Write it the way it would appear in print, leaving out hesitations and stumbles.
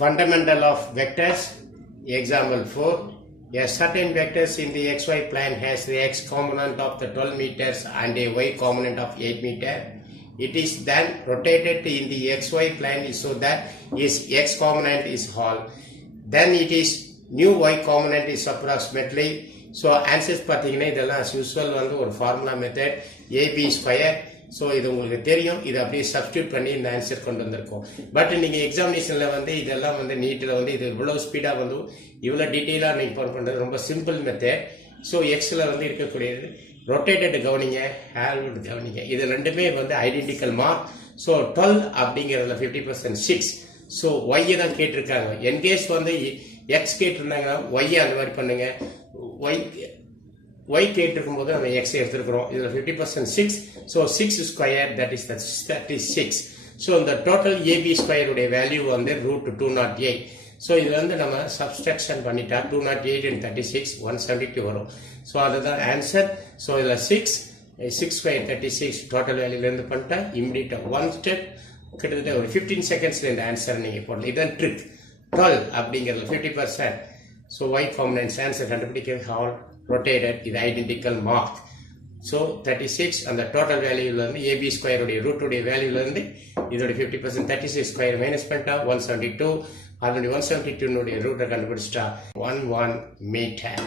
Fundamental of vectors, example 4. A certain vectors in the xy plane has the x component of the 12 meters and a y component of 8 meter. It is then rotated in the xy plane so that its x component is whole. Then it is new y component is approximately. So answers பார்த்தீங்கன்னா இதெல்லாம் as usual வந்து ஒரு formula method ab square. So இது உங்களுக்கு தெரியும், இதை அப்படியே substitute பண்ணி இந்த ஆன்சர் கொண்டு வந்திருக்கோம். பட் நீங்கள் எக்ஸாமினேஷனில் வந்து இதெல்லாம் வந்து நீட்டில் வந்து இது இவ்வளோ ஸ்பீடாக வந்து இவ்வளோ டீட்டெயிலாக நீங்கள் போன் பண்ணுறது ரொம்ப சிம்பிள் மெத்தட். ஸோ எக்ஸில் வந்து இருக்கக்கூடியது ரொட்டேட்டட் கவனிங்க, ஹேர்வுட் கவனிங்க, இது ரெண்டுமே வந்து ஐடென்டிக்கல் மார்க். ஸோ 12 அப்படிங்கிறதுல 50% 6. ஸோ ஒய்யை தான் கேட்டிருக்காங்க. என்கேஸ் வந்து எக்ஸ் கேட்டிருந்தாங்கன்னா ஒய்யை அந்த மாதிரி பண்ணுங்க. y கேட்டிருக்கும் போது நம்ம x எடுத்துக்கிறோம். இதுல 50% 6. So 6 square that is 36. So இந்த டோட்டல் ஏபி ஸ்கொயர் உடைய வேல்யூ வந்து √208. ஸோ இது வந்து நம்ம சப்ஸ்ட்ராக்ஷன் பண்ணிட்டா 208 and 36 172 வரும். ஸோ அதுதான் ஆன்சர். ஸோ இதுல 6 ஸ்கொயர் 36 டோட்டல் வேல்யூலேருந்து பண்ணிட்டா இம்மிடியட்டா ஒன் ஸ்டெப் கிட்டத்தட்ட ஒரு 15 செகண்ட்ஸ்ல இந்த ஆன்சர் நீங்க போடலாம். இதுதான் ட்ரிக். 12 அப்படிங்கிறது 50%. ஸோ y காம்பனன்ட்ஸ் ஆன்சர் கண்டுபிடிக்கிறது ஹால் rotated இது identical mark. So 36 அந்த டோட்டல் வேல்யூல இருந்து AB ஸ்கொயர் உடைய ரூட் உடைய வேல்யூல இருந்து இதோட 50% 36 ஸ்கொயர் மைனஸ் பண்ணிட்டா 172. அதனுடைய 172 உடைய ரூட்டை கண்டுபிடிச்சிட்டா 11 மீட்டர்.